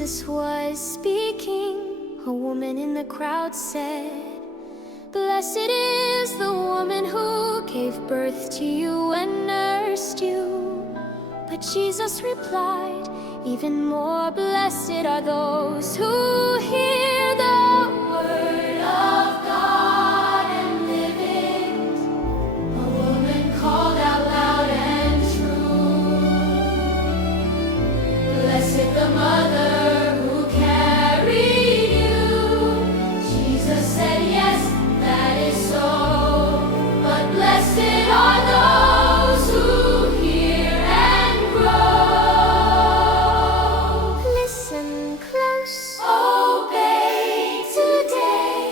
Jesus was speaking, a woman in the crowd said, "Blessed is the woman who gave birth to you and nursed you." But Jesus replied, "Even more blessed are those who hear the word of God and live it." A woman called out loud and true, "Blessed the mother who carried you." Jesus said, "Yes, that is so, but blessed are those who hear and grow." Listen close, obey today,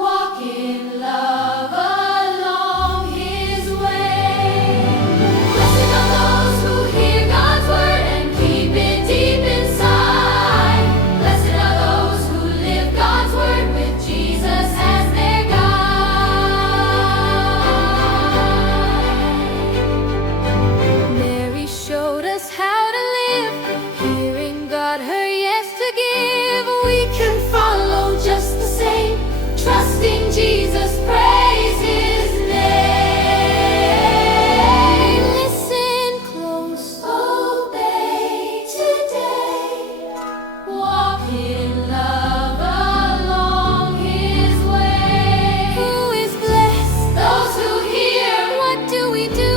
walk in love along His way. Blessed are those who hear God's word and keep it deep inside. Blessed are those who live God's word with Jesus as their guide. Mary showed us how to live, hearing God, her yes to give. We can follow just the same, trusting Jesus, praise His name. Listen close, obey today, walk in love along His way. Who is blessed? Those who hear. What do we do?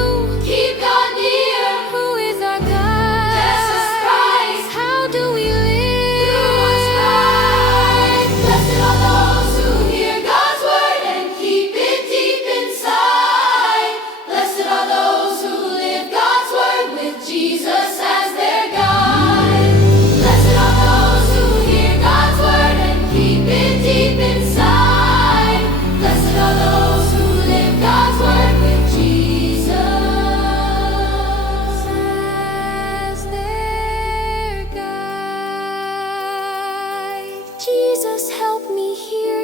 Keep God near. Who is our God? Jesus Christ. How do we live? Through what's right. Blessed are those who hear God's word and keep it deep inside. Blessed are those who live God's word with Jesus as their guide. Blessed are those who hear God's word and keep it deep inside. Blessed are those who live God's word with Jesus as their guide. Jesus, help me hear